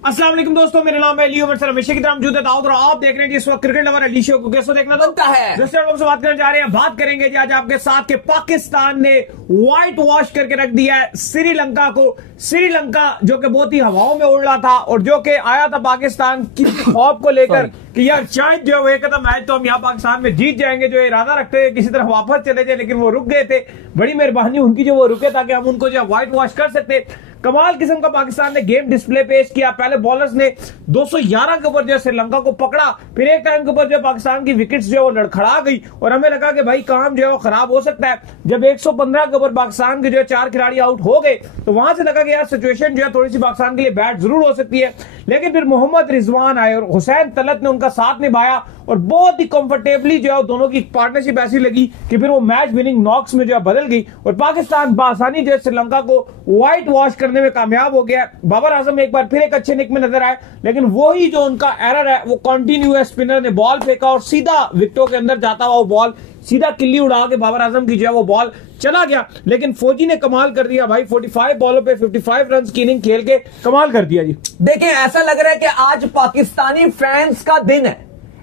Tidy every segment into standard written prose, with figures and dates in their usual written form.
अस्सलाम वालेकुम दोस्तों, मेरा नाम है लियो मर्सर। हमेशा की तरह मौजूद है दाऊद और आप देख रहे हैं जिस वक्त क्रिकेट लवर अली शो को। कैसे देखना बनता है दूसरे लोगों से बात करने जा रहे हैं। बात करेंगे जी आज आपके साथ के पाकिस्तान ने व्हाइट वॉश करके रख दिया है श्रीलंका को। श्रीलंका जो कि बहुत ही हवाओं में उड़ रहा था और जो कि आया था पाकिस्तान की खौफ को लेकर कि यार शायद जो है कदम मैच तो हम यहाँ पाकिस्तान में जीत जाएंगे, जो इरादा रखते हैं किसी तरह वापस चले जाए, लेकिन वो रुक गए थे। बड़ी मेहरबानी उनकी जो वो रुके ताकि हम उनको जो व्हाइट वॉश कर सकते। कमाल किस्म का पाकिस्तान ने गेम डिस्प्ले पेश किया। पहले बॉलर्स ने 211 के ऊपर जो श्रीलंका को पकड़ा, फिर एक टाइम के ऊपर जो पाकिस्तान की विकेट्स जो है वो लड़खड़ा गई और हमें लगा कि भाई काम जो है वो खराब हो सकता है। जब 115 के ऊपर पाकिस्तान के जो 4 खिलाड़ी आउट हो गए तो वहां से लगा कि यार सिचुएशन जो है थोड़ी सी पाकिस्तान के लिए बैड जरूर हो सकती है, लेकिन फिर मोहम्मद रिजवान आए और हुसैन तलत ने उनका साथ निभाया और बहुत ही कंफर्टेबली जो है दोनों की पार्टनरशिप ऐसी लगी कि फिर वो मैच विनिंग नॉक्स में जो है बदल गई और पाकिस्तान बासानी जो है श्रीलंका को व्हाइट वॉश करने में कामयाब हो गया। बाबर आजम एक बार फिर एक अच्छे निक में नजर आए, लेकिन वही जो उनका एरर है वो कंटिन्यू स्पिनर ने बॉल फेंका और सीधा विकेटों के अंदर जाता हुआ वो बॉल सीधा किल्ली उड़ा के बाबर आजम की जो है वो बॉल चला गया। लेकिन फौजी ने कमाल कर दिया भाई, 45 बॉलों पे 55 रन की इनिंग खेल के कमाल कर दिया जी। देखिए ऐसा लग रहा है कि आज पाकिस्तानी फैंस का दिन है,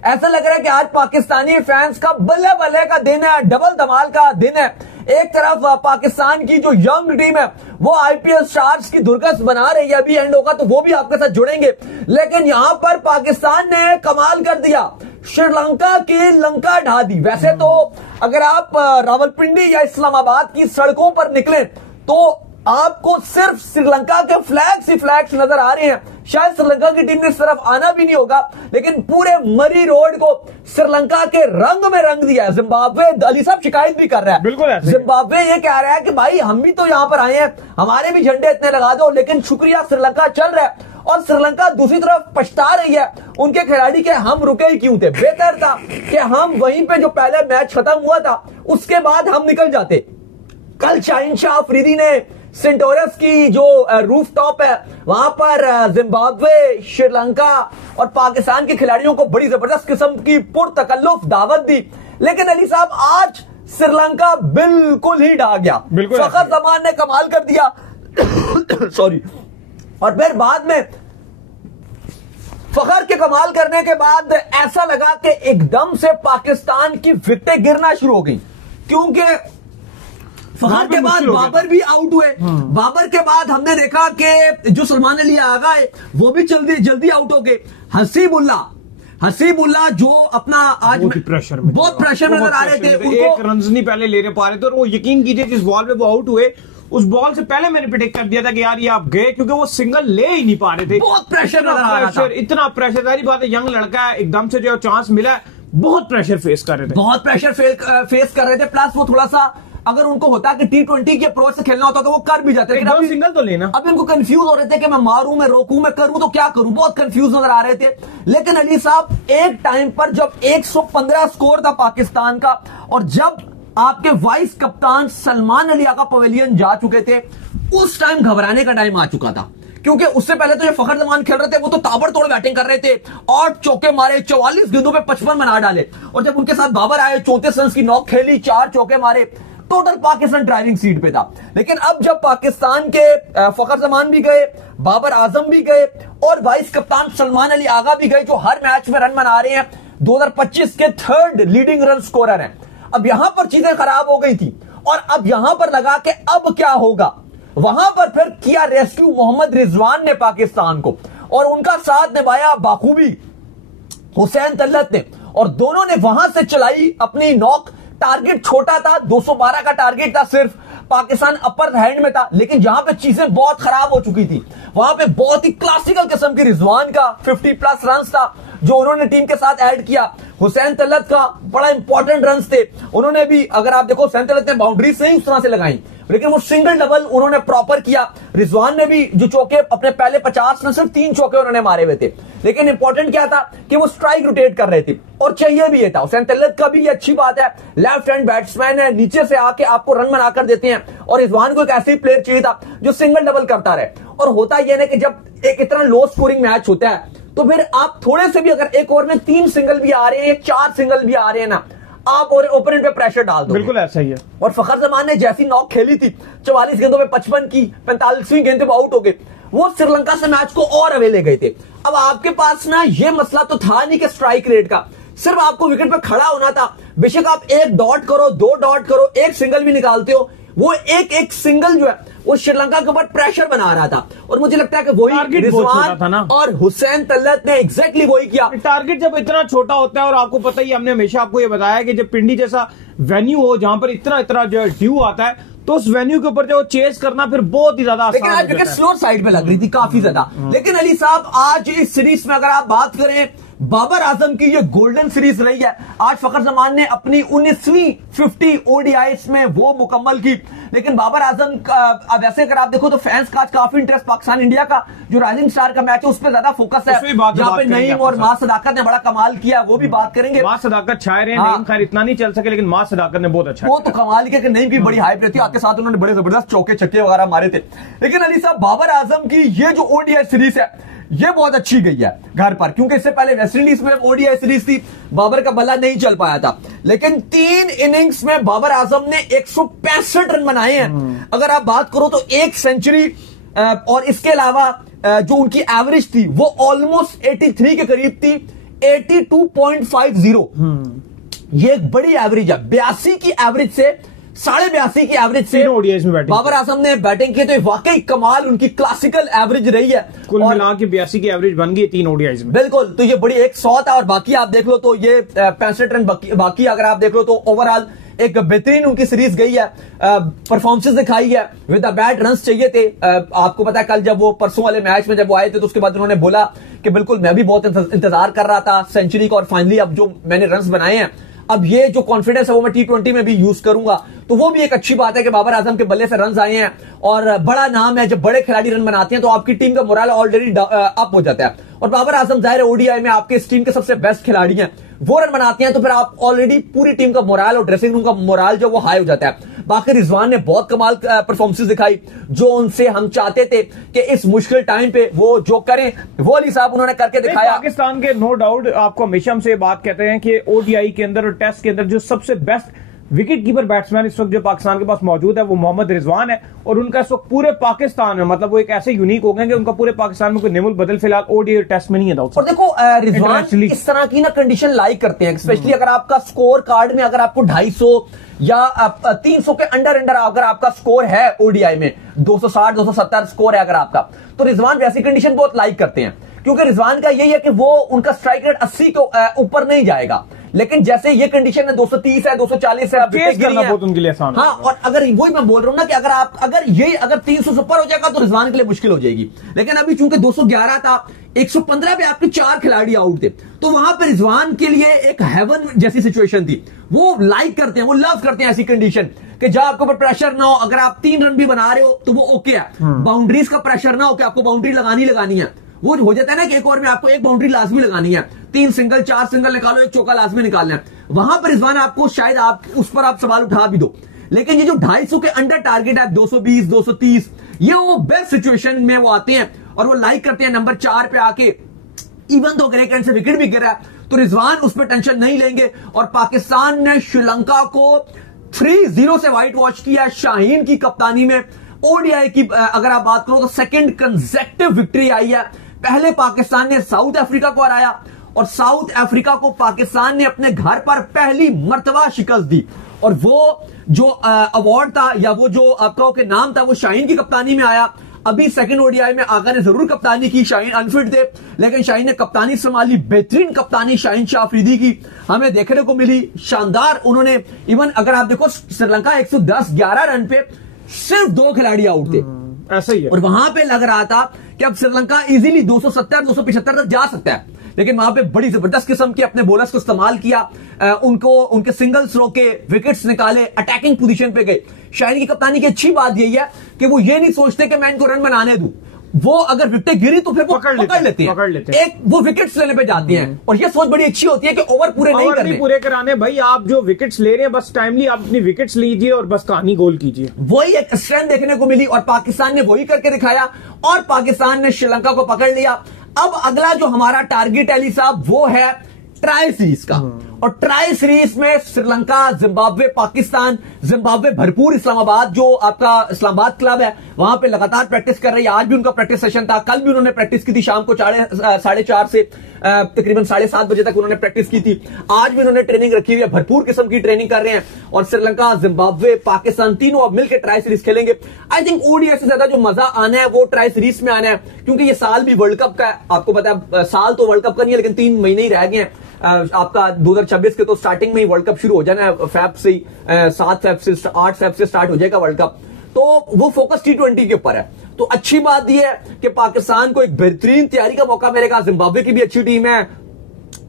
ऐसा लग रहा है कि आज पाकिस्तानी फैंस का बल्ले बल्ले का दिन है, डबल धमाल का दिन है। एक तरफ पाकिस्तान की जो यंग टीम है वो आईपीएल स्टार्स की दुर्गस बना रही है, अभी एंड होगा तो वो भी आपके साथ जुड़ेंगे, लेकिन यहां पर पाकिस्तान ने कमाल कर दिया, श्रीलंका की लंका ढा दी। वैसे तो अगर आप रावलपिंडी या इस्लामाबाद की सड़कों पर निकले तो आपको सिर्फ श्रीलंका के फ्लैग्स ही फ्लैग्स नजर आ रहे हैं। शायद श्रीलंका की टीम ने इस तरफ आना भी नहीं होगा, लेकिन पूरे मरी रोड को श्रीलंका के रंग में रंग दिया है। जिम्बाब्वे अली साहब शिकायत भी कर रहा है, बिल्कुल जिम्बाब्वे ये कह रहा है कि भाई हम भी तो यहां पर आए हैं, हमारे भी झंडे इतने लगा दो, लेकिन शुक्रिया श्रीलंका चल रहा है। और श्रीलंका दूसरी तरफ पछता रही है उनके खिलाड़ी के हम रुके ही क्यों थे। बेहतर था कि हम वहीं पे जो पहले मैच खत्म हुआ था उसके बाद हम निकल जाते। कल शाहीन शाह अफरीदी ने सेंटोरस की जो रूफ टॉप है वहां पर जिम्बाब्वे, श्रीलंका और पाकिस्तान के खिलाड़ियों को बड़ी जबरदस्त किस्म की पुरतकल्लुफ दावत दी, लेकिन अली साहब आज श्रीलंका बिल्कुल ही डा गया। फखर जमान ने कमाल कर दिया सॉरी। और फिर बाद में फखर के कमाल करने के बाद ऐसा लगा कि एकदम से पाकिस्तान की विकेटें गिरना शुरू हो गई, क्योंकि फखर के बाद बाबर भी आउट हुए। बाबर के बाद हमने देखा कि जो सलमान अली आगा है वो भी जल्दी आउट हो गए। हसीबुल्ला जो अपना आज बहुत प्रेशर में नजर आ रहे थे, एक रन नहीं पहले ले पा रहे थे और वो यकीन कीजिए जिस बॉल पे वो आउट हुए उस बॉल से पहले मैंने प्रेडिक्ट कर दिया था कि यार ये आप गए, क्योंकि वो सिंगल ले ही नहीं पा रहे थे। बहुत प्रेशर नजर आ रहा था, इतना प्रेशर। सारी बात है, यंग लड़का है, एकदम से जो चांस मिला है, बहुत प्रेशर फेस कर रहे थे, बहुत प्रेशर फेस कर रहे थे। प्लस वो थोड़ा सा अगर उनको होता कि T20 के अप्रोच से खेलना होता तो वो कर भी जाते, लेकिन अभी सिंगल तो लेना। अब इनको कंफ्यूज हो रहे थे कि मैं मारूं, मैं रोकूं, मैं करूं तो क्या करूं, बहुत कंफ्यूज नजर आ रहे थे। लेकिन अली साहब एक टाइम पर जब 115 स्कोर था पाकिस्तान का और जब आपके वाइस कप्तान सलमान अली आगा पवेलियन जा चुके थे, उस टाइम घबराने का टाइम आ चुका था, क्योंकि उससे पहले तो जो फखर जमान खेल रहे थे वो तो ताबड़तोड़ बैटिंग कर रहे थे, 8 चौके मारे, 44 गेंदों पे 55 बना डाले, और जब उनके साथ बाबर आए 34 रन की नॉक खेली, 4 चौके मारे, टोटल पाकिस्तान ड्राइविंग सीट पे था। लेकिन अब जब पाकिस्तान के फखर जमान भी गए, बाबर आजम भी गए और वाइस कप्तान सलमान अली आगा भी गए, जो हर मैच में रन बना रहे हैं, 2025 के 3rd लीडिंग रन स्कोरर हैं। अब यहां पर चीजें खराब हो गई थी और अब यहां पर लगा कि अब क्या होगा। वहां पर फिर किया रेस्क्यू मोहम्मद रिजवान ने पाकिस्तान को, और उनका साथ निभाया बाखूबी हुसैन तल्लत ने, और दोनों ने वहां से चलाई अपनी नॉक। टारगेट छोटा था, 212 का टारगेट था, सिर्फ पाकिस्तान अपर हैंड में था, लेकिन जहां पे चीजें बहुत खराब हो चुकी थी वहां पे बहुत ही क्लासिकल किस्म की रिजवान का 50+ रन था जो उन्होंने टीम के साथ ऐड किया। हुसैन तलत का बड़ा इंपॉर्टेंट रन थे, उन्होंने भी, अगर आप देखो हुसैन तलत ने बाउंड्रीज नहीं उस तरह से लगाई, लेकिन वो सिंगल डबल उन्होंने प्रॉपर किया। रिजवान ने भी जो चौके अपने पहले 50 में सिर्फ 3 चौके उन्होंने मारे हुए थे, लेकिन इंपॉर्टेंट क्या था कि वो स्ट्राइक रोटेट कर रहे थे और चाहिए भी ये था। हुसैन तलत का भी ये अच्छी बात है, लेफ्ट हैंड बैट्समैन है, नीचे से आके आपको रन बनाकर देते हैं, और रिजवान को एक ऐसी प्लेयर चाहिए था जो सिंगल डबल करता रहे। और होता यह है कि जब एक इतना लो स्कोरिंग मैच होता है तो फिर आप थोड़े से भी, अगर एक ओवर में 3 सिंगल भी आ रहे हैं, 4 सिंगल भी आ रहे हैं ना, आप और ओपोनेंट पे प्रेशर डाल दो। बिल्कुल ऐसा ही है। और फखर जमान ने जैसी नॉक खेली थी, 44 गेंदों में 55 की, 45वीं गेंद पे आउट हो गए। वो श्रीलंका से मैच को और अवे ले गए थे। अब आपके पास ना ये मसला तो था नहीं कि स्ट्राइक रेट का, सिर्फ आपको विकेट पे खड़ा होना था। बेशक आप 1 डॉट करो, 2 डॉट करो, 1 सिंगल भी निकालते हो, वो एक सिंगल जो है वो श्रीलंका के ऊपर प्रेशर बना रहा था। और मुझे लगता है कि वही रिजवान और हुसैन तलत ने एग्जैक्टली वही किया। टारगेट जब इतना छोटा होता है, और आपको पता ही, हमने हमेशा आपको ये बताया कि जब पिंडी जैसा वेन्यू हो जहां पर इतना जो ड्यू आता है, तो उस वेन्यू के ऊपर जो चेस करना फिर बहुत ही ज्यादा आसान है। लेकिन स्लोर साइड पे लग रही थी काफी ज्यादा। लेकिन अली साहब आज इस सीरीज में अगर आप बात करें, बाबर आजम की ये गोल्डन सीरीज रही है। आज फखर जमान ने अपनी 19वीं 50 ओडीआईस में वो मुकम्मल की। लेकिन बाबर आजम अब वैसे अगर आप देखो तो फैंस का आज काफी इंटरेस्ट पाकिस्तान इंडिया का जो राइजिंग स्टार का मैच है उस पर ज्यादा फोकस है। यहाँ पे नईम और मां सदाकत ने बड़ा कमाल किया, वो भी बात करेंगे। मां सदाकत छाए रहे, नईम खैर इतना नहीं चल सके, लेकिन मां सदाकत ने बहुत अच्छा, वो तो कमाल किया कि नईम की बड़ी हाइप रहती है, आपके साथ उन्होंने बड़े जबरदस्त चौके छक्के वगैरह मारे थे। लेकिन अली साहब बाबर आजम की ये जो ओडीआई सीरीज है ये बहुत अच्छी गई है घर पर, क्योंकि इससे पहले वेस्टइंडीज में ओडीआई सीरीज थी, बाबर का बल्ला नहीं चल पाया था। लेकिन 3 इनिंग्स में बाबर आजम ने 165 रन बनाए हैं। अगर आप बात करो तो 1 सेंचुरी, और इसके अलावा जो उनकी एवरेज थी वो ऑलमोस्ट 83 के करीब थी, 82.50। ये एक बड़ी एवरेज है। 82 की एवरेज से 82.5 की एवरेज से बाबर आजम ने बैटिंग की, तो वाकई कमाल उनकी क्लासिकल एवरेज रही है। कुल मिला के 82 की एवरेज बन गई 3 ओडीआईज में। बिल्कुल, तो ये बड़ी एक 100 था। और बाकी आप देख लो तो ये 65 रन बाकी अगर आप देख लो तो ओवरऑल एक बेहतरीन उनकी सीरीज गई है। परफॉर्मेंस दिखाई है, विद द बैट रन्स चाहिए थे। आपको पता है कल जब वो परसों वाले मैच में जब वो आए थे तो उसके बाद उन्होंने बोला कि बिल्कुल मैं भी बहुत इंतजार कर रहा था सेंचुरी का, और फाइनली अब जो मैंने रन्स बनाए हैं, अब ये जो कॉन्फिडेंस है वो मैं T20 में भी यूज करूंगा। तो वो भी एक अच्छी बात है कि बाबर आजम के बल्ले से रन आए हैं, और बड़ा नाम है। जब बड़े खिलाड़ी रन बनाते हैं तो आपकी टीम का मोरल ऑलरेडी अप हो जाता है। और बाबर आजम जाहिर है ओडीआई में आपके इस टीम के सबसे बेस्ट खिलाड़ी हैं, वो रन बनाते हैं तो फिर आप ऑलरेडी पूरी टीम का मोरल और ड्रेसिंग रूम का मोरल जो वो हाई हो जाता है। बाकी रिजवान ने बहुत कमाल परफॉर्मेंस दिखाई, जो उनसे हम चाहते थे कि इस मुश्किल टाइम पे वो जो करें वो अली साहब उन्होंने करके दिखाया। पाकिस्तान के नो डाउट, आपको हमेशा हमसे बात कहते हैं कि ओडीआई के अंदर और टेस्ट के अंदर जो सबसे बेस्ट विकेट कीपर बैट्समैन इस वक्त जो पाकिस्तान के पास मौजूद है वो मोहम्मद रिजवान है। और उनका इस वक्त पूरे पाकिस्तान में, मतलब वो एक ऐसे यूनिक हो गए कि उनका पूरे पाकिस्तान में कोई निमुल बदल फिलहाल ओडीआई टेस्ट में नहीं है। और देखो रिजवान इस तरह की ना कंडीशन लाइक करते हैं, स्पेशली अगर आपका स्कोर कार्ड में अगर आपको 250 या 300 के अंडर अगर आपका स्कोर है ओडीआई में, 260 270 स्कोर है अगर आपका, तो रिजवान वैसी कंडीशन बहुत लाइक करते हैं। क्योंकि रिजवान का यही है कि वो उनका स्ट्राइक रेट 80 के ऊपर नहीं जाएगा। लेकिन जैसे ये कंडीशन है 230 है, 240 है, बहुत उनके लिए आसान है। हाँ, और अगर वही मैं बोल रहा हूं ना कि अगर 300 से ऊपर हो जाएगा तो रिजवान के लिए मुश्किल हो जाएगी। लेकिन अभी चूंकि 211 था, 115 पे आपके 4 खिलाड़ी आउट थे, तो वहां पर रिजवान के लिए एक हेवन जैसी सिचुएशन थी। वो लाइक करते हैं, वो लव करते हैं ऐसी कंडीशन कि जब आपके ऊपर प्रेशर ना हो, अगर आप 3 रन भी बना रहे हो तो वो ओके है। बाउंड्रीज का प्रेशर ना हो कि आपको बाउंड्री लगानी है। वो हो जाता है ना कि एक ओवर में आपको 1 बाउंड्री लाजमी लगानी है, 3 सिंगल 4 सिंगल निकालो, 1 चौका लाजमी निकालना है। वहां पर रिजवान आपको शायद उस पर आप सवाल उठा भी दो। लेकिन ये जो 250 के अंडर टारगेट है, 220 230, ये वो बेस्ट सिचुएशन में वो आते हैं और वो लाइक करते हैं नंबर 4 पे आके। इवन तो ग्रे से विकेट भी गिरा है तो रिजवान उस पर टेंशन नहीं लेंगे। और पाकिस्तान ने श्रीलंका को 3-0 से व्हाइट वॉश किया शाहीन की कप्तानी में। ओडीआई की अगर आप बात करो तो 2nd कंसेक्टिव विक्ट्री आई है। पहले पाकिस्तान ने साउथ अफ्रीका को हराया, और साउथ अफ्रीका को पाकिस्तान ने अपने घर पर पहली मर्तबा शिकस्त दी। और वो जो अवार्ड था या वो जो आपका के नाम था वो शाहीन की कप्तानी में आया। अभी 2nd ओडीआई में आगा ने जरूर कप्तानी की, शाहीन अनफिट थे, लेकिन शाहीन ने कप्तानी संभाली। बेहतरीन कप्तानी शाहीन शाह अफरीदी की हमें देखने को मिली, शानदार। उन्होंने इवन अगर आप देखो श्रीलंका 110-11 रन पे सिर्फ 2 खिलाड़ी आउट थे, ऐसा ही है। और वहां पे लग रहा था कि अब श्रीलंका इजीली 270-275 तक जा सकता है। लेकिन वहां पे बड़ी जबरदस्त किस्म के अपने बॉलर्स को इस्तेमाल किया, उनके सिंगल्स रोके, विकेट्स निकाले, अटैकिंग पोजीशन पे गए। शाहीन की कप्तानी की अच्छी बात यही है कि वो ये नहीं सोचते कि मैं इनको रन बनाने दूं, वो अगर विकेट गिरी तो फिर वो पकड़ लेते हैं। एक वो विकेट्स लेने पे जाते हैं, और ये सोच बड़ी अच्छी होती है कि ओवर पूरे नहीं करने, पूरे कराने। भाई आप जो विकेट्स ले रहे हैं बस टाइमली आप अपनी विकेट्स लीजिए और बस कहानी गोल कीजिए। वही एक स्ट्रेंथ देखने को मिली और पाकिस्तान ने वही करके दिखाया, और पाकिस्तान ने श्रीलंका को पकड़ लिया। अब अगला जो हमारा टारगेट अली साहब वो है ट्रायल सीरीज का, और ट्राई सीरीज में श्रीलंका, जिम्बाब्वे, पाकिस्तान, जिम्बाब्वे भरपूर इस्लामाबाद, जो आपका इस्लामाबाद क्लब है, वहां पे लगातार प्रैक्टिस कर रही है। आज भी उनका प्रैक्टिस सेशन था, कल भी उन्होंने प्रैक्टिस की थी, शाम को 4:30 से तकरीबन 7:30 बजे तक उन्होंने प्रैक्टिस की थी। आज भी उन्होंने ट्रेनिंग रखी हुई है, भरपूर किस्म की ट्रेनिंग कर रहे हैं। और श्रीलंका, जिम्बाब्वे, पाकिस्तान तीनों अब मिलकर ट्राई सीरीज खेलेंगे। आई थिंक ओडीआई से ज्यादा जो मजा आना है वो ट्राई सीरीज में आना है, क्योंकि ये साल भी वर्ल्ड कप का है। आपको पता है साल तो वर्ल्ड कप का नहीं है, लेकिन 3 महीने ही रह गए हैं। आपका 2026 के तो स्टार्टिंग में ही वर्ल्ड कप शुरू हो जाना है, फैब से ही 7 फैब से 8 फैब से स्टार्ट हो जाएगा वर्ल्ड कप। तो वो फोकस T20 के ऊपर है। तो अच्छी बात यह है कि पाकिस्तान को एक बेहतरीन तैयारी का मौका मिलेगा। जिम्बाब्वे की भी अच्छी टीम है,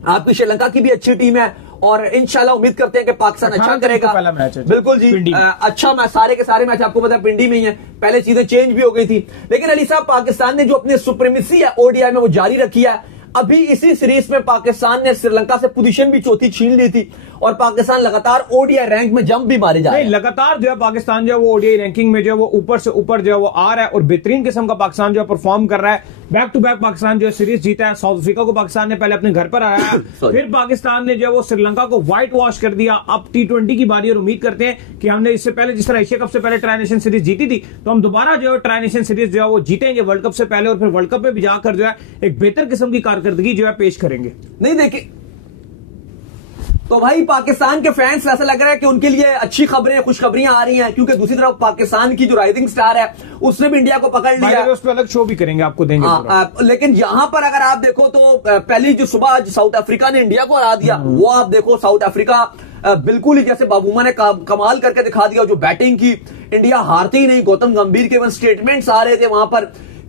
आपकी श्रीलंका की भी अच्छी टीम है, और इंशाल्लाह उम्मीद करते हैं कि पाकिस्तान अच्छा करेगा। पहला मैच है बिल्कुल जी, अच्छा मैच, सारे के सारे मैच आपको पता है पिंडी में ही है। पहले चीजें चेंज भी हो गई थी, लेकिन अली साहब पाकिस्तान ने जो अपनी सुप्रीमेसी है ओडीआई में वो जारी रखी है। अभी इसी सीरीज में पाकिस्तान ने श्रीलंका से पोजीशन भी चौथी छीन ली थी, और पाकिस्तान लगातार ओडीआई रैंक में जंप भी मारे जा रहे हैं। लगातार जो है पाकिस्तान जो है वो ओडीआई रैंकिंग में जो है वो ऊपर से ऊपर जो है वो आ रहा है, और बेहतरीन किस्म का पाकिस्तान जो है परफॉर्म कर रहा है। बैक टू बैक पाकिस्तान जो है सीरीज जीता है। साउथ अफ्रीका को पाकिस्तान ने पहले अपने घर पर हराया, फिर पाकिस्तान ने जो है वो श्रीलंका को व्हाइट वॉश कर दिया। अब T20 की बारी, और उम्मीद करते हैं कि हमने इससे पहले जिस तरह एशिया कप से पहले ट्राई नेशन सीरीज जीती थी, तो हम दोबारा जो है ट्राई नेशन सीरीज जो है वो जीतेंगे वर्ल्ड कप से पहले, और फिर वर्ल्ड कप में भी जाकर जो है एक बेहतर किस्म की कारकर्दगी जो है पेश करेंगे। नहीं देखिए, तो भाई पाकिस्तान के फैंस ऐसा लग रहा है कि उनके लिए अच्छी खबरें, खुशखबरियां आ रही हैं, क्योंकि दूसरी तरफ पाकिस्तान की जो राइजिंग स्टार है उसने भी इंडिया को पकड़ लिया। उस पर अलग शो भी करेंगे, आपको देंगे। लेकिन यहां पर अगर आप देखो तो पहली जो सुबह साउथ अफ्रीका ने इंडिया को हरा दिया, वो आप देखो साउथ अफ्रीका बिल्कुल ही जैसे बाबूमा ने कमाल करके दिखा दिया। जो बैटिंग की, इंडिया हारती ही नहीं। गौतम गंभीर के स्टेटमेंट्स आ रहे थे वहां पर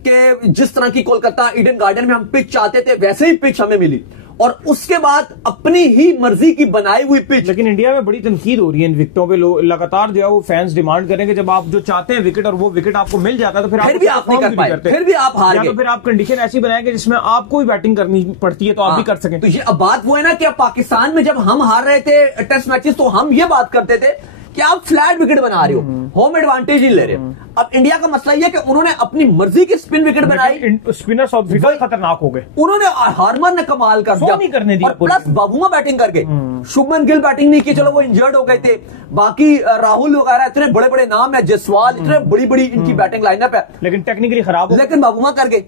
कि जिस तरह की कोलकाता ईडन गार्डन में हम पिच चाहते थे वैसे ही पिच हमें मिली, और उसके बाद अपनी ही मर्जी की बनाई हुई पिच। लेकिन इंडिया में बड़ी तनकीद हो रही है इन विकेटों पे। लगातार जो है वो फैंस डिमांड करेंगे, जब आप जो चाहते हैं विकेट और वो विकेट आपको मिल जाता है तो फिर भी आप नहीं कर पाए, फिर भी आप हार गए। तो फिर आप कंडीशन ऐसी बनाएंगे जिसमें आपको भी बैटिंग करनी पड़ती है, तो आप भी कर सकें। तो ये अब बात वो है ना कि अब पाकिस्तान में जब हम हार रहे थे टेस्ट मैचेस, तो हम ये बात करते थे कि आप फ्लैट विकेट बना रहे हो, होम एडवांटेज ही ले रहे हो। अब इंडिया का मसला यह है कि उन्होंने अपनी मर्जी की स्पिन विकेट बनाई। स्पिनर साउथ अफ्रीका खतरनाक हो गए, उन्होंने हार्मन ने कमाल कर दिया, नहीं करने दिया। प्लस बाबूमा बैटिंग करके, शुभमन गिल बैटिंग नहीं की, चलो वो इंजर्ड हो गए थे। बाकी राहुल वगैरह इतने बड़े बड़े नाम है, जयसवाल, इतने बड़ी बड़ी इनकी बैटिंग लाइनअप है, लेकिन टेक्निकली खराब हो। लेकिन बाबूमा कर गए।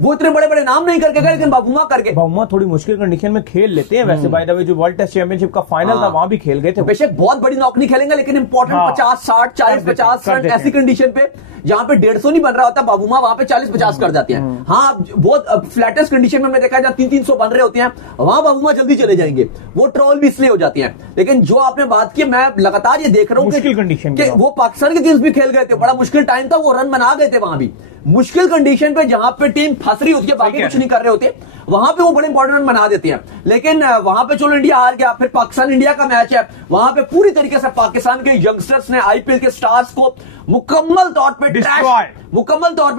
वो इतने बड़े बड़े नाम नहीं करके गए, लेकिन बाबूमा कर गए। बाबूमा थोड़ी मुश्किल कंडीशन में खेल लेते हैं वैसे। बाय द वे जो वर्ल्ड टेस्ट चैंपियनशिप का फाइनल था वहां भी खेल गए थे। बेशक बहुत बड़ी नॉक नहीं खेलेंगे, लेकिन इंपॉर्टेंट 50, 60, 40, 50 रन ऐसी कंडीशन पे जहां पे 150 नहीं बन रहा होता, बाबूमा वहां पे 40-50 कर जाते हैं। हाँ, बहुत फ्लैटेस्ट कंडीशन में हमने देखा है जहां 300-300 बन रहे होते हैं, वहां बाबूमा जल्दी चले जाएंगे। वो ट्रोल भी इसलिए हो जाती है। लेकिन जो आपने बात की, मैं लगातार ये देख रहा हूं मुश्किल कंडीशन कि वो पाकिस्तान के गेम्स भी खेल गए थे, बड़ा मुश्किल टाइम था, वो रन बना गए थे वहां भी। मुश्किल कंडीशन पे जहां पे टीम फंस रही होती है, बाकी कुछ नहीं कर रहे होते, वहां पे वो बड़े इंपॉर्टेंट रन बना देते हैं। लेकिन वहां पे चलो इंडिया हार गया, फिर पाकिस्तान इंडिया का मैच है, वहां पे पूरी तरीके से पाकिस्तान के यंगस्टर्स ने आईपीएल के स्टार्स को मुकम्मल तौर पे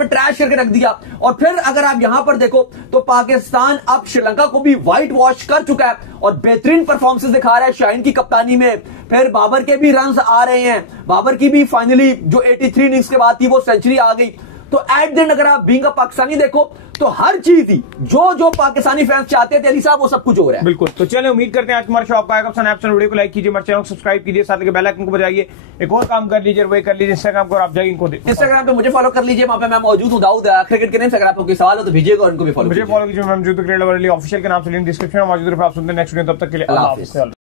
ट्रैश करके रख दिया। और फिर अगर आप यहां पर देखो तो पाकिस्तान अब श्रीलंका को भी व्हाइट वॉश कर चुका है, और बेहतरीन परफॉर्मेंस दिखा रहा है शाहीन की कप्तानी में। फिर बाबर के भी रन्स आ रहे हैं, बाबर की भी फाइनली जो 83 इनिंग्स के बाद थी वो सेंचुरी आ गई। तो एट द एंड अगर आप बीइंग अ पाकिस्तानी देखो तो हर चीज ही जो पाकिस्तानी फैंस चाहते थे अली साहब, वो सब कुछ हो रहा है। बिल्कुल। तो चलिए, उम्मीद करते हैं आज हमारा शो आपको आएगा पसंद। आप वीडियो को लाइक कीजिए, हमारे चैनल को सब्सक्राइब कीजिए, साथ में बेल आइकन को बजाइए। एक और काम कर लीजिए, वही कर लीजिए इंस्टाग्राम को, आप जाइए इनको इंस्टाग्राम पे मुझे फॉलो कर लीजिए, वहां पे मैं मौजूद हूं, दाऊद क्रिकेट के नेम से। अगर आपको कोई सवाल हो तो भेजिएगा, और इनको भी फॉलो मुझे फॉलो कीजिए। मैं मौजूद क्रिकेट ऑफिशियल के नाम से लिंक डिस्क्रिप्शन में मौजूद है। आप सुनते हैं नेक्स्ट वीडियो, तब तक के लिए अल्लाह हाफिज़।